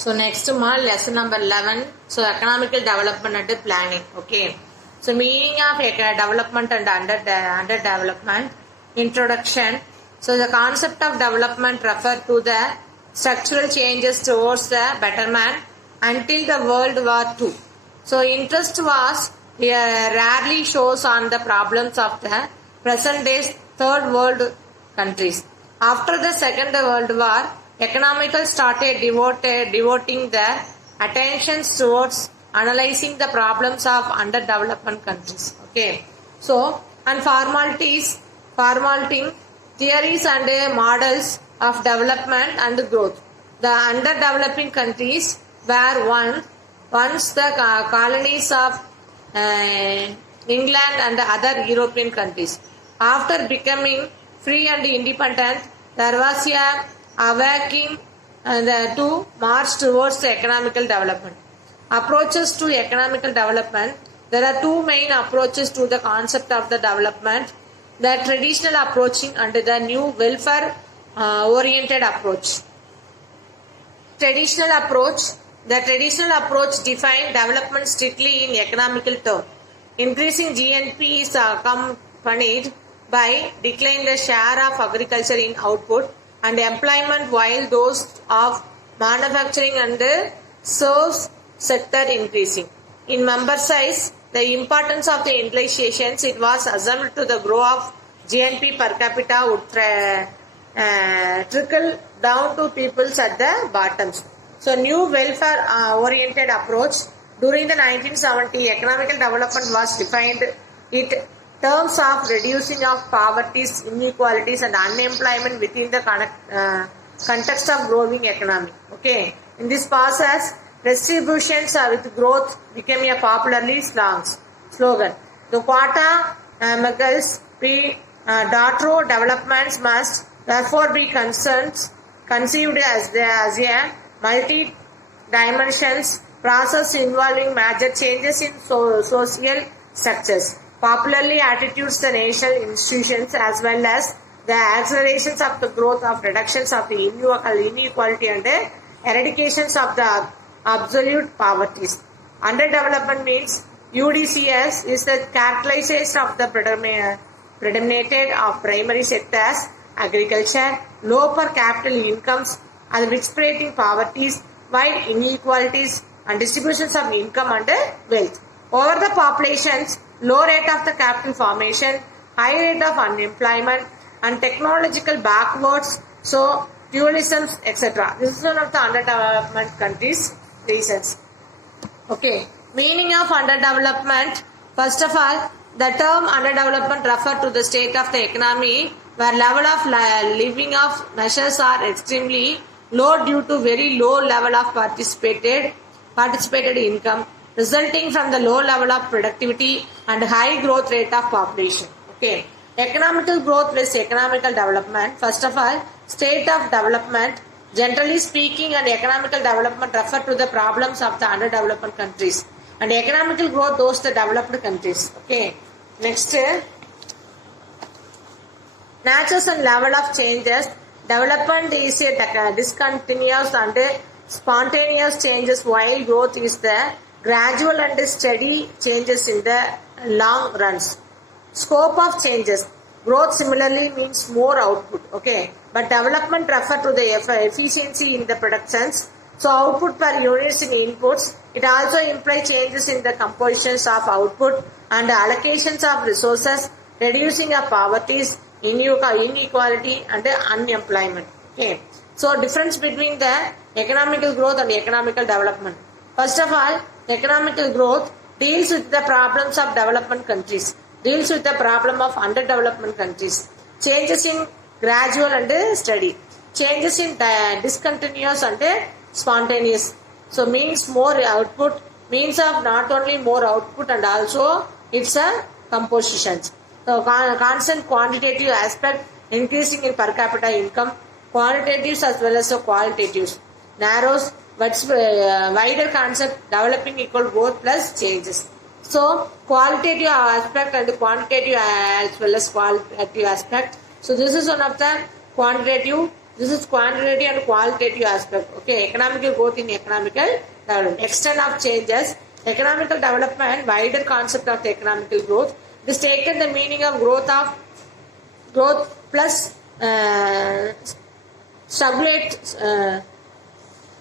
So next month lesson number 11. So economical development and planning. Okay. So meaning of development and under development. Introduction. So the concept of development refer to the structural changes towards the betterment until the World War II. So interest was rarely shows on the problems of the present day third world countries. After the Second World War, economical started devoting their attentions towards analyzing the problems of underdeveloped countries. Okay. So, and formatting theories and models of development and growth. The underdeveloping countries were once the colonies of England and other European countries. After becoming free and independent, there was a awakening to march towards the economical development. Approaches to economical development. There are two main approaches to the concept of the development. The traditional approaching and the new welfare oriented approach. The traditional approach defined development strictly in economical terms. Increasing GNP is accompanied by decline the share of agriculture in output and employment, while those of manufacturing and service sector increasing. In member size, the importance of the utilizations, it was assumed to the growth of GNP per capita would trickle down to peoples at the bottoms. So new welfare oriented approach. During the 1970s, economical development was defined in terms of reducing of poverty, inequalities and unemployment within the context of growing economy. Okay. In this process, distributions with growth became a popularly slogan. The quota megals be Dartro developments must therefore be conceived as a multi-dimensions process involving major changes in social structures, popularly attitudes the national institutions, as well as the accelerations of the growth of reductions of the inequality and the eradications of the absolute poverties. Underdevelopment means UDCS is the characterization of the predominated of primary sectors, agriculture, low per capita incomes, and widespreading poverties, wide inequalities, and distributions of income and wealth. Over the populations, low rate of the capital formation, high rate of unemployment, and technological backwards, so dualisms, etc. This is one of the underdevelopment countries' reasons. Okay, meaning of underdevelopment. First of all, the term underdevelopment refers to the state of the economy where level of living of measures are extremely low due to very low level of participated income, resulting from the low level of productivity and high growth rate of population. Okay. Economical growth with economical development. First of all, state of development. Generally speaking, and economical development refer to the problems of the underdeveloped countries. And economical growth those the developed countries. Okay. Next, natures and level of changes. Development is a discontinuous and spontaneous changes, while growth is the gradual and steady changes in the long runs. Scope of changes. Growth similarly means more output. Okay. But development refer to the efficiency in the productions. So output per units in inputs. It also implies changes in the compositions of output and allocations of resources, reducing of poverties, inequality and unemployment. Okay. So difference between the economical growth and economical development. First of all, economical growth deals with the problems of development countries, deals with the problem of underdevelopment countries. Changes in gradual and steady. Changes in discontinuous and spontaneous. So means more output, means of not only more output and also it's a compositions. So constant quantitative aspect, increasing in per capita income, quantitatives as well as the qualitatives. Narrows, but wider concept, developing equal growth plus changes. So qualitative aspect and quantitative as well as qualitative aspect. So this is one of the quantitative This is quantitative and qualitative aspect. Okay, economical growth in economical development. Extent of changes. Economical development, wider concept of the economical growth. This taken the meaning of growth plus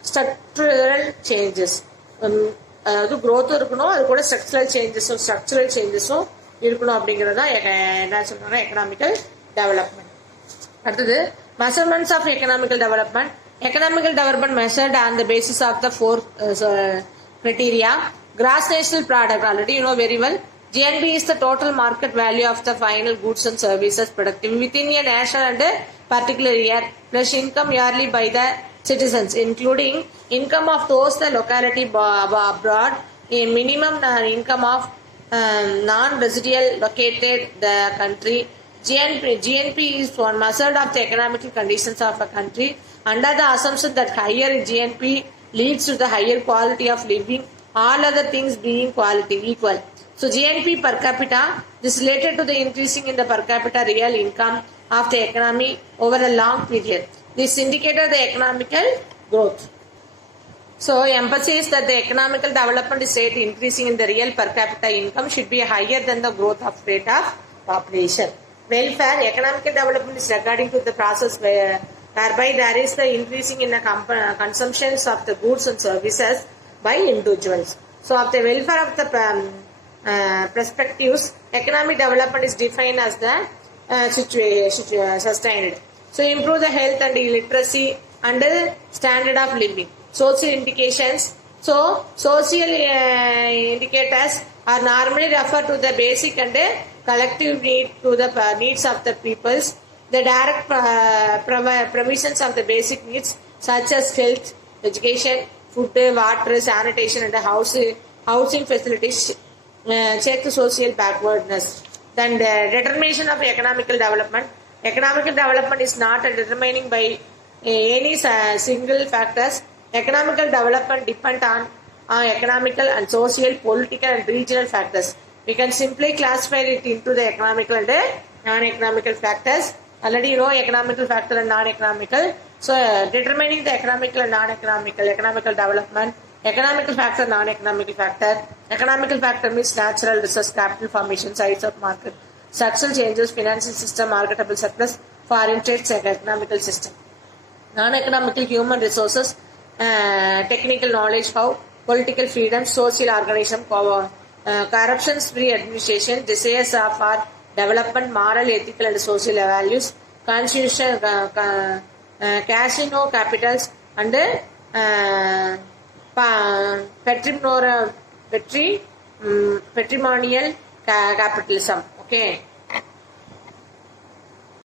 structural changes. அதாவது growth இருக்கணும், அது கூட structural changesஸும் இருக்கணும் அப்படிங்கிறது தான் என்ன சொல்றாங்க economical development. அடுத்தது measurements of economical development. Economical development measured on the basis of the four criteria. Gross national product, already you know very well. GNP is the total market value of the final goods and services productive within a national and a particular year, plus income yearly by the citizens, including income of those the locality abroad, a minimum income of non-residual located the country. GNP is one measure of the economical conditions of a country under the assumption that higher GNP leads to the higher quality of living, all other things being equal. So GNP per capita, this related to the increasing in the per capita real income of the economy over a long period. This indicated the economical growth. So emphasis that the economical development is rate increasing in the real per capita income should be higher than the growth of rate of population. Welfare, economical development is regarding to the process whereby there is the increasing in the consumptions of the goods and services by individuals. So of the welfare of the perspectives, economic development is defined as the sustained. So improve the health and literacy and the standard of living. Social indications. So social indicators are normally referred to the basic and collective need to the needs of the peoples. The direct provisions of the basic needs such as health, education, food, water, sanitation and housing facilities check the social backwardness. Then the determination of economical development. Economical development is not determining by any single factors. Economical development depends on economical and social, political and regional factors. We can simply classify it into the economical and non-economical factors. Already you know economical factor and non-economical. So determining the economical and non-economical, economical development, economical factor, non-economical factor. Economical factor means natural resource, capital formation, size of market, structural changes, financial system, marketable surplus, foreign trade, economical system. Non-economical human resources, technical knowledge, how political freedom, social organization, corruption-free administration, desires for development, moral, ethical and social values, constitution, casino capitals and patrimonial capitalism. Okay.